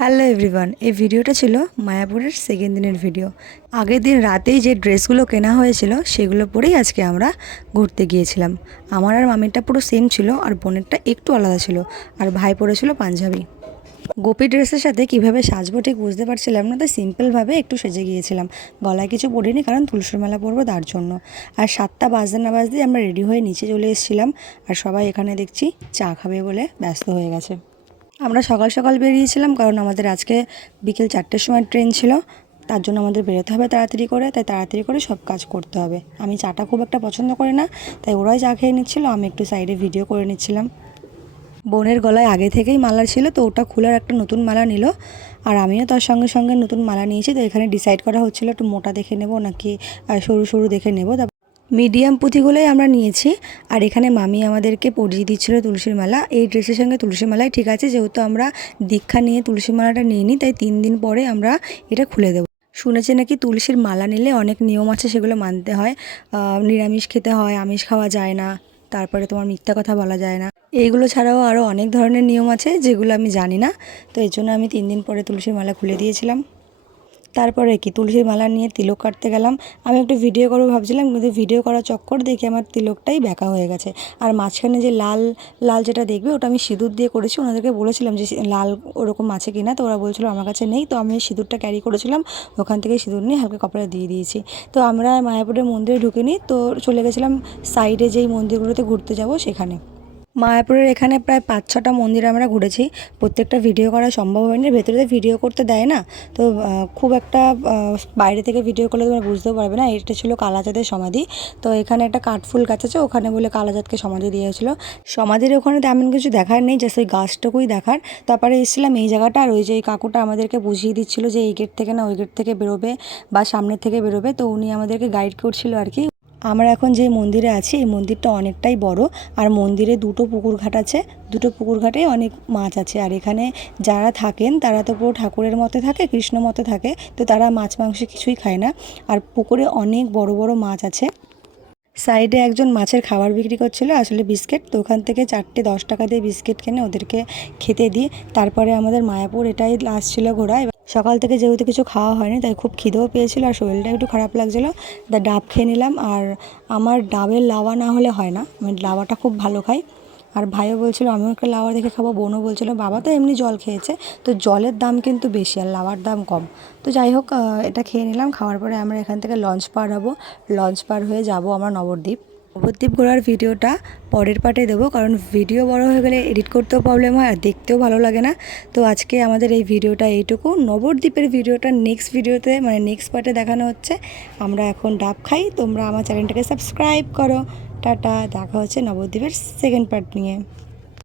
Hello everyone এই ভিডিওটা ছিল মায়াপুরের সেকেন্ড দিনের ভিডিও আগের দিন রাতেই যে ড্রেসগুলো কেনা হয়েছিল, সেগুলো পরেই আজকে আমরা ঘুরতে গিয়েছিলাম। আমার আর মামিরটা পুরো সেম ছিল, আর বোনেরটা একটু আলাদা ছিল, আর ভাই পরেছিল পাঞ্জাবি। গোপী ড্রেসের সাথে কীভাবে সাজবো ঠিক বুঝতে পারছিলাম না, তাই সিম্পলভাবে একটু সেজে গিয়েছিলাম। গলায় কিছু পরিনি, কারণ তুলসীর মেলা পরবো তার জন্য। আর সাতটা বাজতে না বাজতেই আমরা রেডি হয়ে নিচে চলে এসেছিলাম, আর সবাই এখানে দেখছি চা খাবে বলে ব্যস্ত হয়ে গেছে। আমরা সকাল সকাল বেরিয়েছিলাম কারণ আমাদের আজকে বিকেল চারটের সময় ট্রেন ছিল। তার জন্য আমাদের বেরোতে হবে তাড়াতাড়ি করে, তাই তাড়াতাড়ি করে সব কাজ করতে হবে। আমি চাটা খুব একটা পছন্দ করি না, তাই ওরাই চা খেয়ে নিচ্ছিল, আমি একটু সাইডে ভিডিও করে নিচ্ছিলাম। বোনের গলায় আগে থেকেই মালা ছিল, তো ওটা খোলার একটা নতুন মালা নিল, আর আমিও তার সঙ্গে সঙ্গে নতুন মালা নিয়েছি, তো এখানে ডিসাইড করা হচ্ছিল একটু মোটা দেখে নেব নাকি সরু সরু দেখে নেব মিডিয়াম পুঁথিগুলোই আমরা নিয়েছি। আর এখানে মামি আমাদেরকে পরিয়ে দিচ্ছিল তুলসীর মালা। এই ড্রেসের সঙ্গে তুলসী মালাই ঠিক আছে, যেহেতু আমরা দীক্ষা নিয়ে তুলসী মালাটা নিয়ে নিই তাই তিন দিন পরে আমরা এটা খুলে দেবো। শুনেছি নাকি তুলসীর মালা নিলে অনেক নিয়ম আছে, সেগুলো মানতে হয়। নিরামিষ খেতে হয়, আমিষ খাওয়া যায় না, তারপরে তোমার মিথ্যা কথা বলা যায় না। এইগুলো ছাড়াও আরও অনেক ধরনের নিয়ম আছে, যেগুলো আমি জানি না। তো এই জন্য আমি তিন দিন পরে তুলসীর মালা খুলে দিয়েছিলাম। তারপরে কি তুলসীর মালা নিয়ে তিলক কাটতে গেলাম। আমি একটু ভিডিও করব ভাবছিলাম, কিন্তু ভিডিও করার চক্কর দেখে আমার তিলকটাই ব্যাকা হয়ে গেছে। আর মাঝখানে যে লাল লাল যেটা দেখবে, ওটা আমি সিঁদুর দিয়ে করেছি। ওনাদেরকে বলেছিলাম যে লাল ওরকম আছে কিনা, তো ওরা বলছিল, আমার কাছে নেই। তো আমি সিঁদুরটা ক্যারি করেছিলাম। ওখান থেকে সিঁদুর নিয়ে হালকা কপড়া দিয়ে দিয়েছি। তো আমরা মায়াপুরের মন্দিরে ঢুকে নিই তো চলে গেছিলাম সাইডে যেই মন্দিরগুলোতে ঘুরতে যাব সেখানে। মায়াপুরের এখানে প্রায় পাঁচ ছটা মন্দির আমরা ঘুরেছি। প্রত্যেকটা ভিডিও করা সম্ভব হয়নি, ভেতরে তো ভিডিও করতে দেয় না। তো খুব একটা বাইরে থেকে ভিডিও করলে তোমরা বুঝতেও পারবে না। এটা ছিল কালাচাঁদের সমাধি। তো, এখানে একটা কাঠফুল গাছ আছে, ওখানে বলে কালাচাঁদকে সমাধি দিয়েছিল। সমাধির ওখানে তেমন কিছু দেখার নেই জাস্ট ওই গাছটুকুই দেখার। তারপরে এসেছিলাম এই জায়গাটা, আর ওই যে এই কাকুটা আমাদেরকে বুঝিয়ে দিচ্ছিল যে এই গেট থেকে না, ওই গেট থেকে বেরোবে বা সামনের থেকে বেরোবে। তো উনি আমাদেরকে গাইড করছিল আর কি আমরা এখন যে মন্দিরে আছি, এই মন্দিরটা অনেকটাই বড়। আর মন্দিরে দুটো পুকুর ঘাট আছে। দুটো পুকুর ঘাটে অনেক মাছ আছে। আর এখানে যারা থাকেন, তারা তো পুরো ঠাকুরের মতে থাকে, কৃষ্ণ মতে থাকে, তো তারা মাছ মাংস কিছুই খায় না। আর পুকুরে অনেক বড় বড় মাছ আছে। সাইডে একজন মাছের খাবার বিক্রি করছিল, আসলে বিস্কিট। তো ওখান থেকে চারটে দশ টাকা দিয়ে বিস্কিট কিনে ওদেরকে খেতে দিই। তারপরে আমাদের মায়াপুর এটাই লাস্ট ছিল ঘোরা। সকাল থেকে যেহেতু কিছু খাওয়া হয়নি, তাই খুব খিদেও পেয়েছিল আর শরীরটা একটু খারাপ লাগছিল। তা ডাব খেয়ে নিলাম আর আমার ডাবের লাওয়া না হলে হয় না। আমি লাওয়াটা খুব ভালো খাই। আর ভাইও বলছিল আমিও একটা লাওয়া দেখে খাব, বোনও বলছিল, বাবা তো এমনি জল খেয়েছে, তো জলের দাম কিন্তু বেশি আর লাওয়ার দাম কম। তো যাই হোক এটা খেয়ে নিলাম। খাওয়ার পরে আমরা এখান থেকে লঞ্চ পার হব। লঞ্চ পার হয়ে যাব আমরা নবদ্বীপ। নবদ্বীপ ঘোরার ভিডিওটা পরের পার্টে দেবো, কারণ ভিডিও বড় হয়ে গেলে এডিট করতেও প্রবলেম হয় আর দেখতেও ভালো লাগে না। তো আজকে আমাদের এই ভিডিওটা এইটুকু। নবদ্বীপের ভিডিওটা নেক্সট ভিডিওতে মানে নেক্সট পার্টে দেখানো হচ্ছে। আমরা এখন ডাব খাই। তোমরা আমার চ্যানেলটাকে সাবস্ক্রাইব করো। টাটা। দেখা হচ্ছে নবদ্বীপের সেকেন্ড পার্ট নিয়ে।